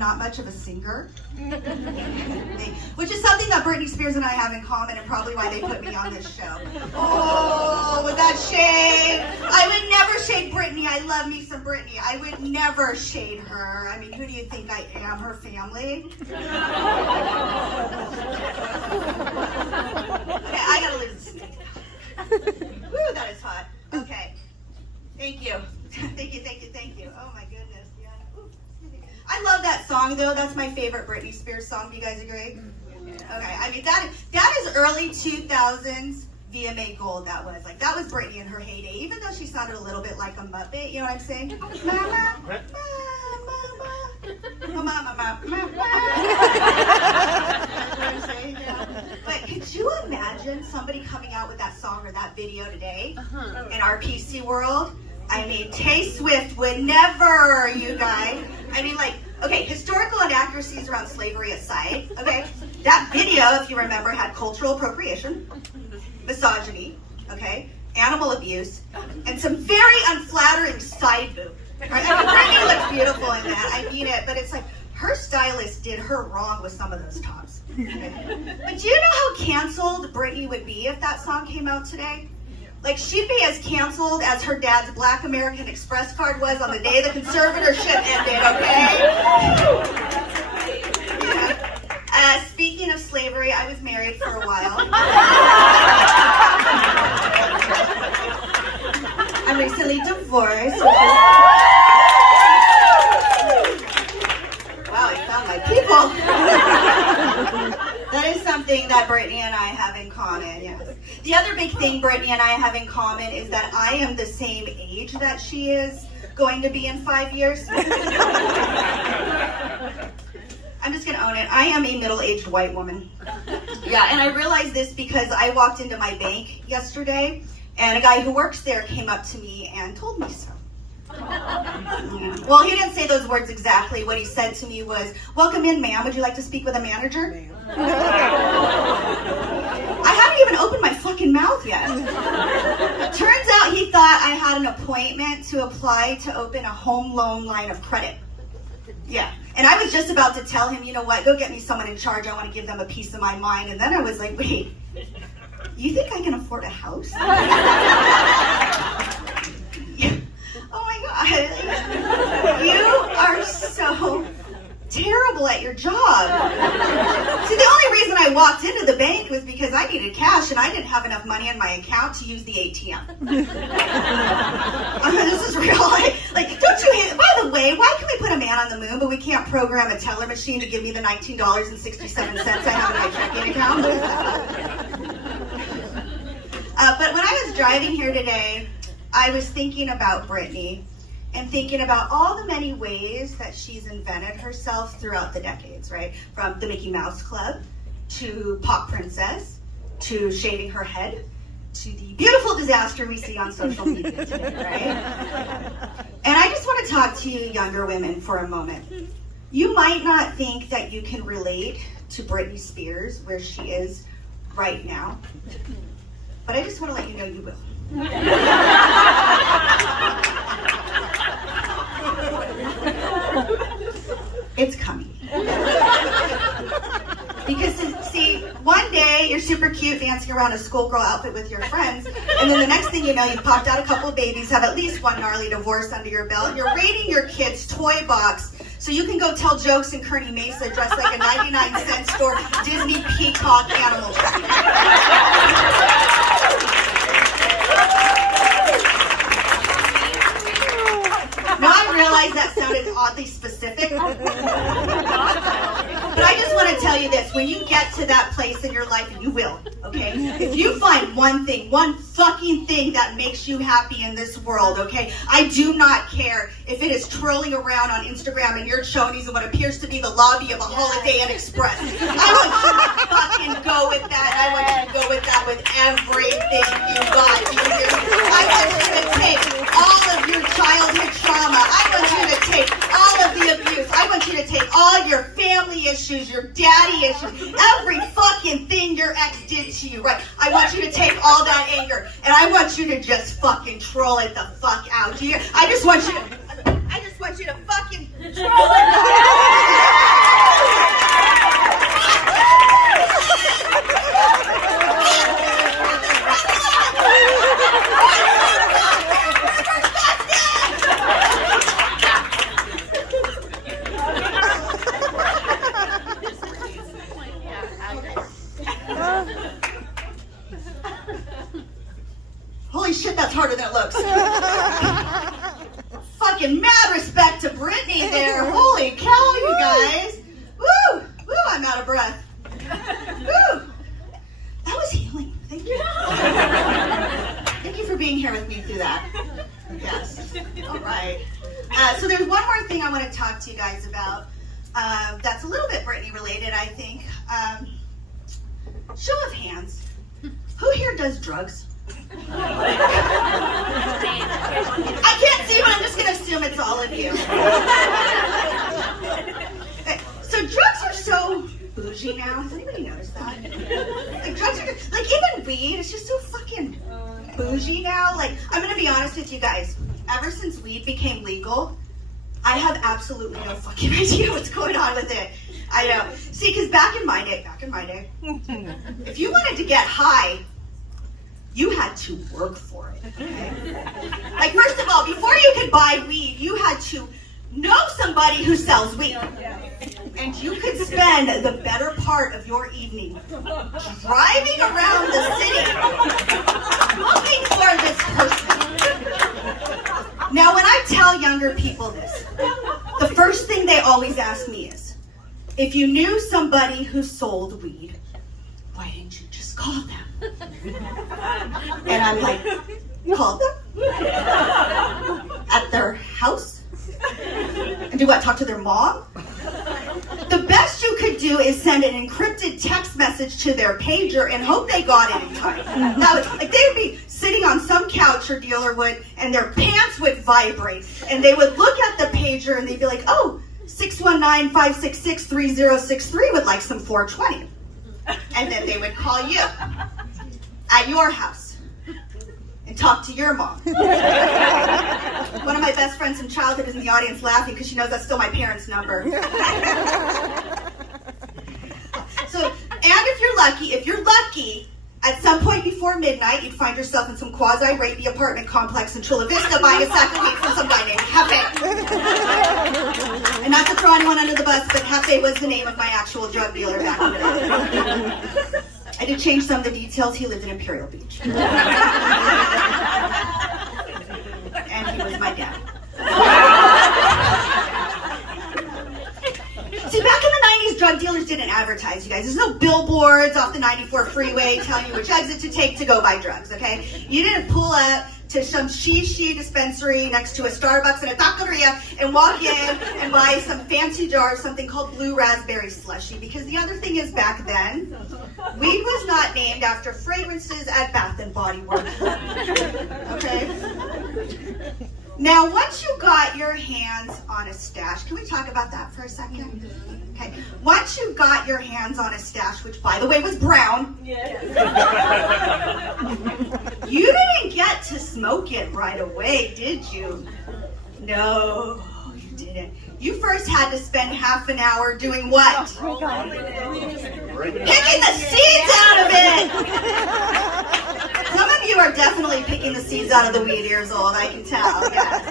not much of a singer. Which is something that Britney Spears and I have in common, and probably why they put me on this show. Oh, with that shade. I would never shade Britney. I love me some Britney. I would never shade her. I mean, who do you think I am? Her family? Okay, I gotta lose the stick. Woo, that is hot. Okay. Thank you. Thank you. Oh my goodness. Yeah. Ooh, I love that song though. That's my favorite Britney Spears song. Do you guys agree? Okay. I mean that is early 2000s VMA gold. That was Britney in her heyday. Even though she sounded a little bit like a Muppet. You know what I'm saying? Mama. But could you imagine somebody coming out with that song or that video today in our PC world? I mean, Tay Swift would never, you guys. I mean, like, okay, historical inaccuracies around slavery aside, okay? That video, if you remember, had cultural appropriation, misogyny, okay? Animal abuse, and some very unflattering side boob. Right? I mean, Britney looks beautiful in that. I mean it, but it's like her stylist did her wrong with some of those tops. Okay? But do you know how canceled Britney would be if that song came out today? Like, she'd be as canceled as her dad's Black American Express card was on the day the conservatorship ended, okay? Yeah. Speaking of slavery, I was married for a while. I'm recently divorced. Wow, I found my people. That is something that Britney and I have in common, yes. The other big thing Britney and I have in common is that I am the same age that she is going to be in 5 years. I'm just gonna own it. I am a middle-aged white woman. Yeah, and I realized this because I walked into my bank yesterday and a guy who works there came up to me and told me so. Yeah. Well, he didn't say those words exactly. What he said to me was, "Welcome in, ma'am. Would you like to speak with a manager?" I haven't even opened my fucking mouth yet. Turns out he thought I had an appointment to apply to open a home loan line of credit. Yeah. And I was just about to tell him, you know what, go get me someone in charge. I want to give them a piece of my mind. And then I was like, wait, you think I can afford a house? Yeah. Oh my God. You are so terrible at your job. See, the only reason I walked into the bank was because I needed cash and I didn't have enough money in my account to use the ATM. This is real. Like, don't you hate, by the way, why can we put a man on the moon, but we can't program a teller machine to give me the $19.67 I have in my checking account? But when I was driving here today, I was thinking about Britney and thinking about all the many ways that she's invented herself throughout the decades, right? From the Mickey Mouse Club, to Pop Princess, to shaving her head, to the beautiful disaster we see on social media today, right? And I just want to talk to you younger women for a moment. You might not think that you can relate to Britney Spears, where she is right now, but I just want to let you know you will. It's coming. Because, see, one day you're super cute dancing around a schoolgirl outfit with your friends, and then the next thing you know, you've popped out a couple of babies, have at least one gnarly divorce under your belt. You're raiding your kid's toy box so you can go tell jokes in Kearney Mesa dressed like a 99-cent store Disney Peacock animal track. Now I realize that sounded oddly specific. But I just want to tell you this. When you get to that place in your life, and you will, okay? If you find one thing, one fucking thing that makes you happy in this world, okay? I do not care if it is twirling around on Instagram in your chonies in what appears to be the lobby of a Holiday Inn Express. I want you to fucking go with that. I want you to go with that with everything you got. I want you to take all of your childhood trauma. I want you to take all of the abuse. I want you to take all your family issues, your daddy issues, every fucking thing your ex did to you, right? I want you to take all that anger, and I want you to just fucking troll it the fuck out. Do you hear? I just want you to fucking troll it. to you guys about. That's a little bit Britney related, I think. Show of hands. Who here does drugs? I can't see, but I'm just going to assume it's all of you. So drugs are so bougie now. Has anybody noticed that? Like drugs are, like even weed, it's just so fucking bougie now. Like, I'm going to be honest with you guys. Ever since weed became legal, I have absolutely no fucking idea what's going on with it. I know. See, because back in my day, if you wanted to get high, you had to work for it. Okay? Like, first of all, before you could buy weed, you had to know somebody who sells weed. And you could spend the better part of your evening driving around the city looking for this person. Now, when I tell younger people this, the first thing they always ask me is, if you knew somebody who sold weed, why didn't you just call them? And I'm like, call them? At their house? And do what, talk to their mom? The best you could do is send an encrypted text message to their pager and hope they got it in time. Now, like, they would be sitting on some couch, or dealer would, and their pants would vibrate, and they would look at the pager and they'd be like, oh, 619-566-3063 would like some 420. And then they would call you at your house and talk to your mom. One of my best friends from childhood is in the audience laughing because she knows that's still my parents' number. So, and if you're lucky, at some point before midnight, you'd find yourself in some quasi-rapey apartment complex in Chula Vista buying a sack of weed from some guy named Hefe. And not to throw anyone under the bus, but Hefe was the name of my actual drug dealer back in the day. I did change some of the details. He lived in Imperial Beach. And he was my dad. See, back in the 90s, drug dealers didn't advertise, you guys. There's no billboards off the 94 freeway telling you which exit to take to go buy drugs, okay? You didn't pull up to some shishi dispensary next to a Starbucks and a taqueria and walk in and buy some fancy jar of something called blue raspberry slushy. Because the other thing is, back then, weed was not named after fragrances at Bath and Body Works. Okay? Now, once you got your hands on a stash, can we talk about that for a second? Okay. Once you got your hands on a stash, which, by the way, was brown, you didn't get to smoke it right away, did you? No, you didn't. You first had to spend half an hour doing what? Picking the seeds out of it! Some of you are definitely picking the seeds out of the weed years old, I can tell. Yes.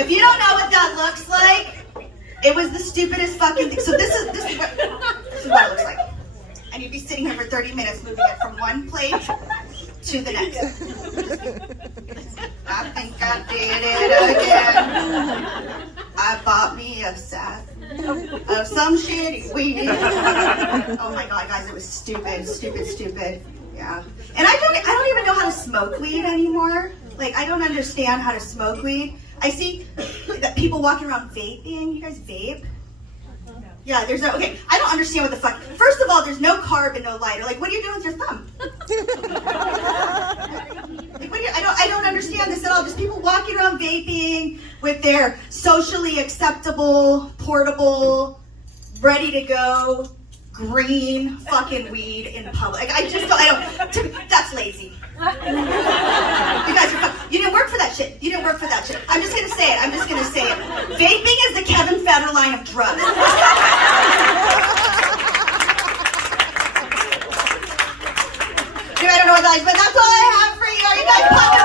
If you don't know what that looks like, it was the stupidest fucking thing. So this is what it looks like. And you'd be sitting here for 30 minutes moving it from one plate to the next. I think I did it again. I bought me a sack of some shitty weed. Oh my god, guys, it was stupid. Yeah. And I don't even know how to smoke weed anymore. Like, I don't understand how to smoke weed. I see that people walking around vaping. You guys vape? Yeah, there's no, okay, I don't understand what the fuck. First of all, there's no carb and no lighter. Like, what are you doing with your thumb? Like, I don't understand this at all. Just people walking around vaping with their socially acceptable, portable, ready to go, green fucking weed in public. Like, that's lazy. You guys are you didn't work for that shit. I'm just gonna say it. Vaping is the Kevin Federline of drugs. I don't know what that is, but that's all I have for you. Are you guys pumped?